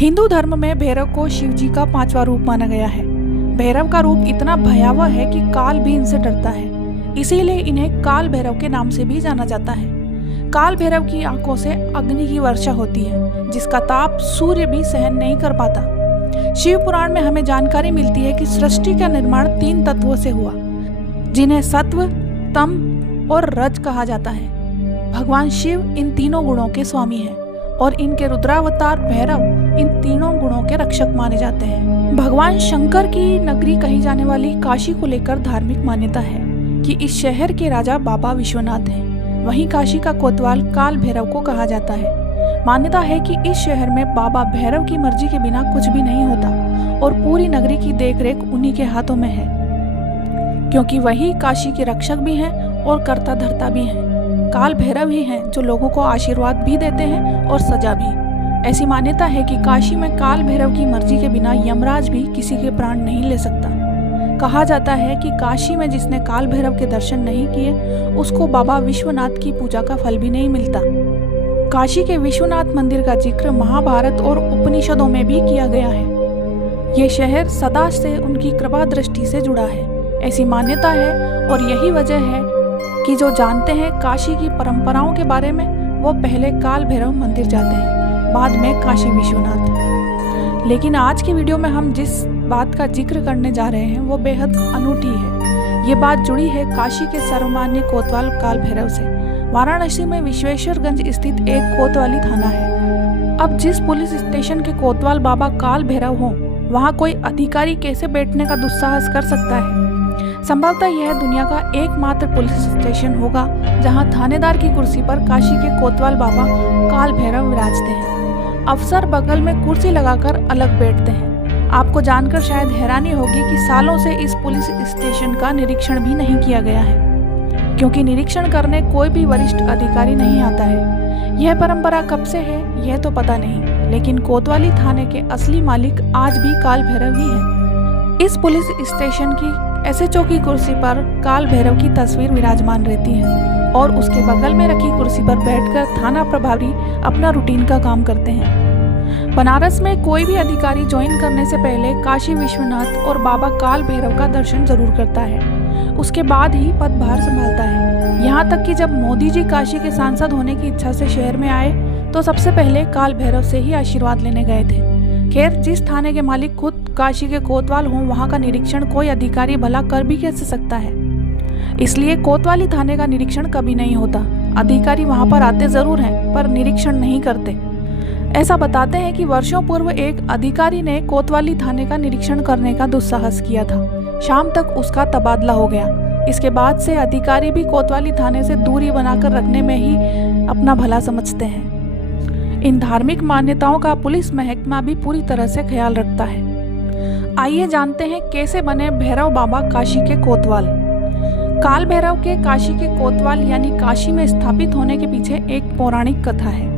हिंदू धर्म में भैरव को शिव जी का 5वां रूप माना गया है। भैरव का रूप इतना भयावह है कि काल भी इनसे डरता है, इसीलिए इन्हें काल भैरव के नाम से भी जाना जाता है। काल भैरव की आंखों से अग्नि की वर्षा होती है, जिसका ताप सूर्य भी सहन नहीं कर पाता। शिव पुराण में हमें जानकारी मिलती है कि सृष्टि का निर्माण 3 तत्वों से हुआ, जिन्हें सत्व, तम और रज कहा जाता है। भगवान शिव इन तीनों गुणों के स्वामी हैं और इनके रुद्रावतार भैरव इन तीनों गुणों के रक्षक माने जाते हैं। भगवान शंकर की नगरी कही जाने वाली काशी को लेकर धार्मिक मान्यता है कि इस शहर के राजा बाबा विश्वनाथ हैं। वहीं काशी का कोतवाल काल भैरव को कहा जाता है। मान्यता है कि इस शहर में बाबा भैरव की मर्जी के बिना कुछ भी नहीं होता और पूरी नगरी की देखरेख उन्हीं के हाथों में है, क्योंकि वही काशी के रक्षक भी हैं और कर्ता धर्ता भी हैं। काल भैरव ही हैं जो लोगों को आशीर्वाद भी देते हैं और सजा भी। ऐसी मान्यता है कि काशी में काल भैरव की मर्जी के बिना यमराज भी किसी के प्राण नहीं ले सकता। कहा जाता है कि काशी में जिसने काल भैरव के दर्शन नहीं किए उसको बाबा विश्वनाथ की पूजा का फल भी नहीं मिलता। काशी के विश्वनाथ मंदिर का जिक्र महाभारत और उपनिषदों में भी किया गया है। ये शहर सदा से उनकी कृपा दृष्टि से जुड़ा है, ऐसी मान्यता है। और यही वजह है कि जो जानते हैं काशी की परंपराओं के बारे में, वो पहले काल भैरव मंदिर जाते हैं, बाद में काशी विश्वनाथ। लेकिन आज की वीडियो में हम जिस बात का जिक्र करने जा रहे हैं वो बेहद अनूठी है। ये बात जुड़ी है काशी के सर्वमान्य कोतवाल काल भैरव से। वाराणसी में विश्वेश्वरगंज स्थित एक कोतवाली थाना है। अब जिस पुलिस स्टेशन के कोतवाल बाबा काल भैरव हों, वहाँ कोई अधिकारी कैसे बैठने का दुस्साहस कर सकता है? संभवतः यह दुनिया का एकमात्र पुलिस स्टेशन होगा जहां थानेदार की कुर्सी पर काशी के कोतवाल बाबा काल भैरव विराजते हैं। अफसर बगल में कुर्सी लगाकर अलग बैठते हैं। आपको जानकर शायद हैरानी होगी कि सालों से इस पुलिस स्टेशन का निरीक्षण भी नहीं किया गया है, क्योंकि निरीक्षण करने कोई भी वरिष्ठ अधिकारी नहीं आता है। यह परंपरा कब से है यह तो पता नहीं, लेकिन कोतवाली थाने के असली मालिक आज भी काल भैरव ही हैं। इस पुलिस स्टेशन की एसएचओ की कुर्सी पर काल भैरव की तस्वीर विराजमान रहती है और उसके बगल में रखी कुर्सी पर बैठकर थाना प्रभारी अपना रूटीन का काम करते हैं। बनारस में कोई भी अधिकारी ज्वाइन करने से पहले काशी विश्वनाथ और बाबा काल भैरव का दर्शन जरूर करता है, उसके बाद ही पदभार संभालता है। यहाँ तक कि जब मोदी जी काशी के सांसद होने की इच्छा से शहर में आए तो सबसे पहले काल भैरव से ही आशीर्वाद लेने गए थे। खैर, जिस थाने के मालिक खुद काशी के कोतवाल हों, वहाँ का निरीक्षण कोई अधिकारी भला कर भी कैसे सकता है? इसलिए कोतवाली थाने का निरीक्षण कभी नहीं होता। अधिकारी वहाँ पर आते जरूर हैं पर निरीक्षण नहीं करते। ऐसा बताते हैं कि वर्षों पूर्व एक अधिकारी ने कोतवाली थाने का निरीक्षण करने का दुस्साहस किया था। शाम तक उसका तबादला हो गया। इसके बाद से अधिकारी भी कोतवाली थाने से दूरी बनाकर रखने में ही अपना भला समझते हैं। इन धार्मिक मान्यताओं का पुलिस महकमा भी पूरी तरह से ख्याल रखता है। आइए जानते हैं कैसे बने भैरव बाबा काशी के कोतवाल। काल भैरव के काशी के कोतवाल यानी काशी में स्थापित होने के पीछे एक पौराणिक कथा है।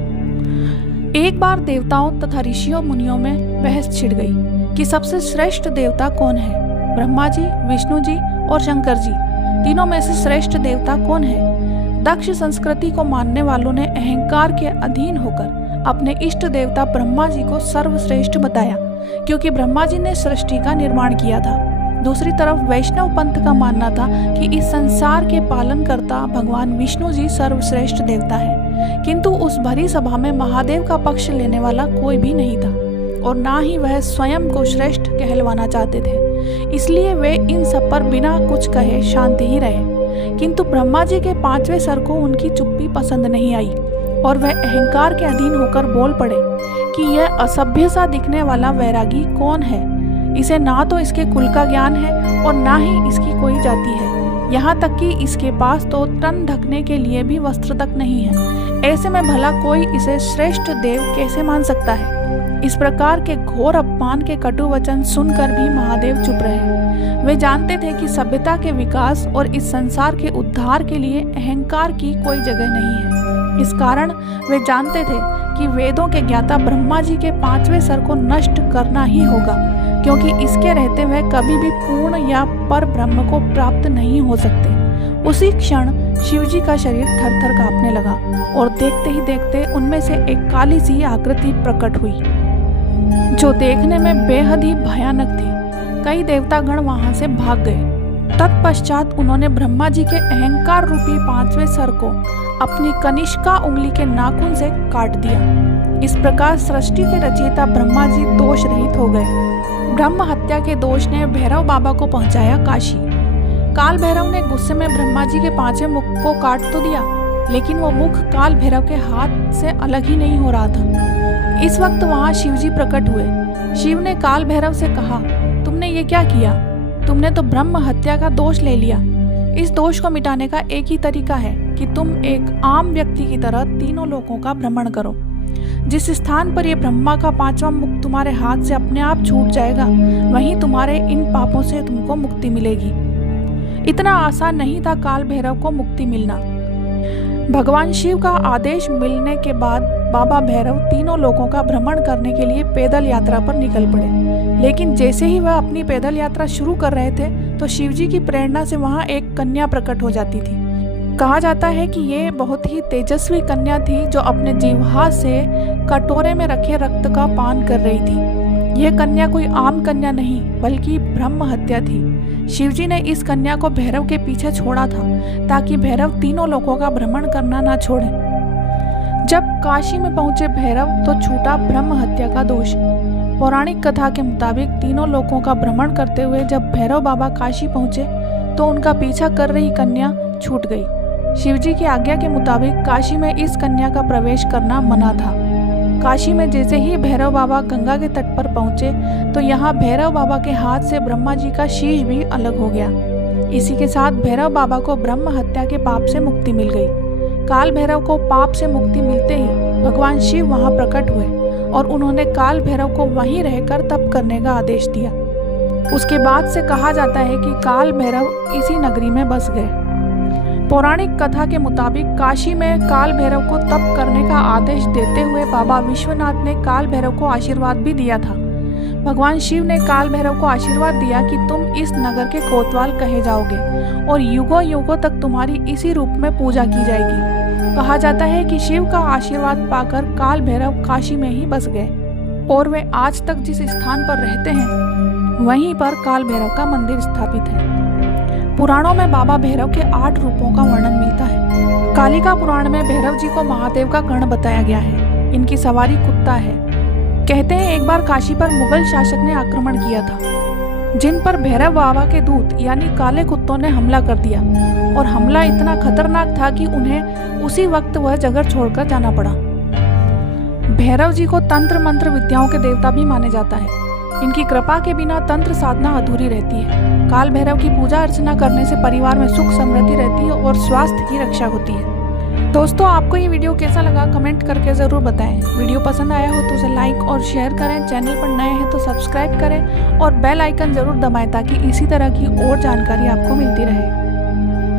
एक बार देवताओं तथा ऋषियों मुनियों में बहस छिड़ गई कि सबसे श्रेष्ठ देवता कौन है। ब्रह्मा जी, विष्णु जी और शंकर जी, तीनों में से श्रेष्ठ देवता कौन है? दक्ष संस्कृति को मानने वालों ने अहंकार के अधीन होकर अपने इष्ट देवता ब्रह्मा जी को सर्वश्रेष्ठ बताया, क्योंकि ब्रह्मा जी ने सृष्टि का निर्माण किया था। दूसरी तरफ वैष्णव पंथ का मानना था कि इस संसार के पालनकर्ता भगवान विष्णु जी सर्वश्रेष्ठ देवता है। किंतु उस भरी सभा में महादेव का पक्ष लेने वाला कोई भी नहीं था और ना ही वह स्वयं को श्रेष्ठ कहलवाना चाहते थे। इसलिए वे इन सब पर बिना कुछ कहे शांत ही रहे। किंतु ब्रह्मा जी के 5वें सर को उनकी चुप्पी पसंद नहीं आई और वह अहंकार के अधीन होकर बोल पड़े कि यह असभ्य सा दिखने वाला वैरागी कौन है? इसे ना तो इसके कुल का ज्ञान है और ना ही इसकी कोई जाति है। यहाँ तक कि इसके पास तो तन ढकने के लिए भी वस्त्र तक नहीं है। ऐसे में भला कोई इसे श्रेष्ठ देव कैसे मान सकता है? इस प्रकार के घोर अपमान के कटु वचन सुनकर भी महादेव चुप रहे। वे जानते थे कि सभ्यता के विकास और इस संसार के उद्धार के लिए अहंकार की कोई जगह नहीं है। इस कारण वे जानते थे कि वेदों के ज्ञाता ब्रह्मा जी के 5वें सर को नष्ट करना ही होगा, क्योंकि इसके रहते वह कभी भी पूर्ण या पर ब्रह्म को प्राप्त नहीं हो सकते। उसी क्षण शिवजी का शरीर थर थर कांपने लगा और देखते ही देखते उनमें से एक काली सी आकृति प्रकट हुई। जो देखने में बेहद ही भयानक थी। कई देवतागण वहां से भाग गए। तत्पश्चात उन्होंने ब्रह्मा जी के अहंकार रूपी 5वें सर को अपनी कनिष्का उंगली के नाखून से काट दिया। इस प्रकार सृष्टि के रचयिता ब्रह्मा जी दोष रहित हो गए। ब्रह्म हत्या के दोष ने भैरव बाबा को पहुंचाया काशी। काल भैरव ने गुस्से में ब्रह्मा जी के 5वें मुख को काट तो दिया, लेकिन वो मुख काल भैरव के हाथ से अलग ही नहीं हो रहा था। इस वक्त वहां शिव जी प्रकट हुए। शिव ने काल भैरव से कहा, तुमने ये क्या किया? तुमने तो ब्रह्म हत्या का दोष ले लिया। इस दोष को मिटाने का एक ही तरीका है कि तुम एक आम व्यक्ति की तरह तीनों लोकों का भ्रमण करो। जिस स्थान पर ये ब्रह्मा का 5वां मुख तुम्हारे हाथ से अपने आप छूट जाएगा, वहीं तुम्हारे इन पापों से तुमको मुक्ति मिलेगी। इतना आसान नहीं था काल भैरव को मुक्ति मिलना। भगवान शिव का आदेश मिलने के बाद बाबा भैरव तीनों लोकों का भ्रमण करने के लिए पैदल यात्रा पर निकल पड़े। लेकिन जैसे ही वह अपनी पैदल यात्रा शुरू कर रहे थे तो शिवजी की प्रेरणा से वहां एक कन्या प्रकट हो जाती थी। कहा जाता है कि ये बहुत ही तेजस्वी कन्या थी जो अपने जिह्वा से कटोरे में रखे रक्त का पान कर रही थी। यह कन्या कोई आम कन्या नहीं बल्कि ब्रह्म हत्या थी। शिवजी ने इस कन्या को भैरव के पीछे छोड़ा था ताकि भैरव तीनों लोकों का भ्रमण करना ना छोड़े। जब काशी में पहुंचे भैरव तो छूटा ब्रह्म हत्या का दोष। पौराणिक कथा के मुताबिक तीनों लोकों का भ्रमण करते हुए जब भैरव बाबा काशी पहुंचे तो उनका पीछा कर रही कन्या छूट गई। शिवजी की आज्ञा के मुताबिक काशी में इस कन्या का प्रवेश करना मना था। काशी में जैसे ही भैरव बाबा गंगा के तट पर पहुंचे तो यहाँ भैरव बाबा के हाथ से ब्रह्मा जी का शीश भी अलग हो गया। इसी के साथ भैरव बाबा को ब्रह्म हत्या के पाप से मुक्ति मिल गई। काल भैरव को पाप से मुक्ति मिलते ही भगवान शिव वहां प्रकट हुए और उन्होंने काल भैरव को वहीं रहकर तप करने का आदेश दिया। उसके बाद से कहा जाता है कि काल भैरव इसी नगरी में बस गए। पौराणिक कथा के मुताबिक काशी में काल भैरव को तप करने का आदेश देते हुए बाबा विश्वनाथ ने काल भैरव को आशीर्वाद भी दिया था। भगवान शिव ने काल भैरव को आशीर्वाद दिया कि तुम इस नगर के कोतवाल कहे जाओगे और युगों युगों तक तुम्हारी इसी रूप में पूजा की जाएगी। कहा जाता है कि शिव का आशीर्वाद पाकर काल भैरव काशी में ही बस गए और वे आज तक जिस स्थान पर रहते हैं वहीं पर काल भैरव का मंदिर स्थापित है। पुराणों में बाबा भैरव के 8 रूपों का वर्णन मिलता है। कालिका पुराण में भैरव जी को महादेव का गण बताया गया है। इनकी सवारी कुत्ता है। कहते हैं एक बार काशी पर मुगल शासक ने आक्रमण किया था, जिन पर भैरव बाबा के दूत यानी काले कुत्तों ने हमला कर दिया और हमला इतना खतरनाक था कि उन्हें उसी वक्त वह जगह छोड़कर जाना पड़ा। भैरव जी को तंत्र मंत्र विद्याओं के देवता भी माने जाता है। इनकी कृपा के बिना तंत्र साधना अधूरी रहती है। काल भैरव की पूजा अर्चना करने से परिवार में सुख समृद्धि रहती है और स्वास्थ्य की रक्षा होती है। दोस्तों, आपको ये वीडियो कैसा लगा कमेंट करके ज़रूर बताएं। वीडियो पसंद आया हो तो उसे लाइक और शेयर करें। चैनल पर नए हैं तो सब्सक्राइब करें और बेल आइकन ज़रूर दबाएं ताकि इसी तरह की और जानकारी आपको मिलती रहे।